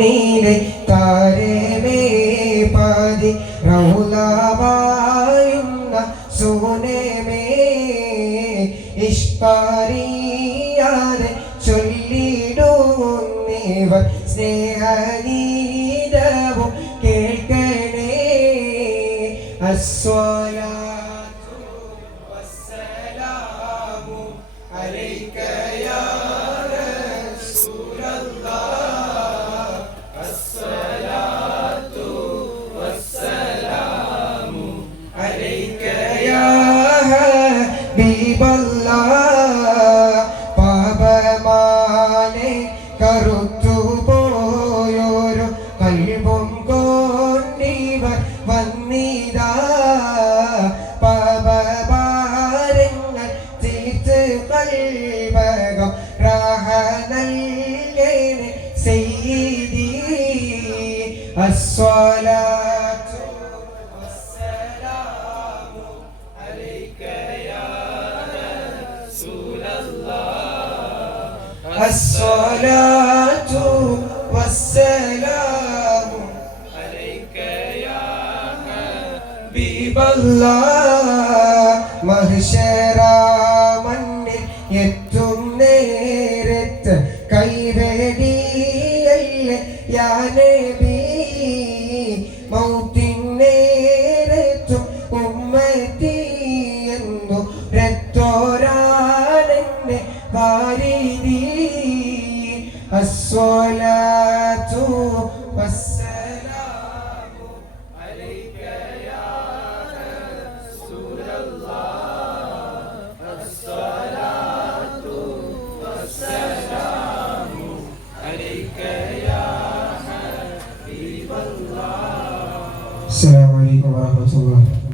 കണ്ണീരെ താരമേ പാതി റൗലാവായുന്ന സോനമേ ഇഷ്പാരിയാതെ ചൊല്ലിടുന്നേവർ സ്നേഹഗീതവും കേൾക്കണേ. അസ്സലാത്തു വസ്സലാമു അലൈക യാ റസൂലല്ലാഹ്. അസ്സലാത്തു വസ്സലാമു അലൈക യാ ഹബീബല്ലാഹ്. പാപമാനെ കറുത്തുപോയൊരു കൽബും കൊണ്ടിവർ വന്നിതാ. പാപഭാരങ്ങൾ തീർത്ത് കൽബകം റാഹ നൽകണേ സയ്യിദി. അസ്സലാത്തു വസ്സലാമു അലൈക യാ റസൂലല്ലാഹ്. അസ്സലാത്തു വസ്സലാമു അലൈക യാ ഹബീബല്ലാഹ്. മഹ്ശറ മണ്ണിൽ എത്തും നേരത്ത് കൈവെടിയല്ലേ യാ നബി. മൗത്തിൻ നേരത്തും ഉമ്മത്തി എന്നു രത്തോരാണെന്നെ വാരിദി. അസ്സലാത്തു വസ്സലാമു അലൈക യാ റസൂലല്ലാഹ്. അസ്സലാത്തു വസ്സലാമു അലൈക യാ ഹബീബല്ലാഹ്. അസ്സലാമു അലൈക്കും വറഹ്മത്തുള്ളാഹി.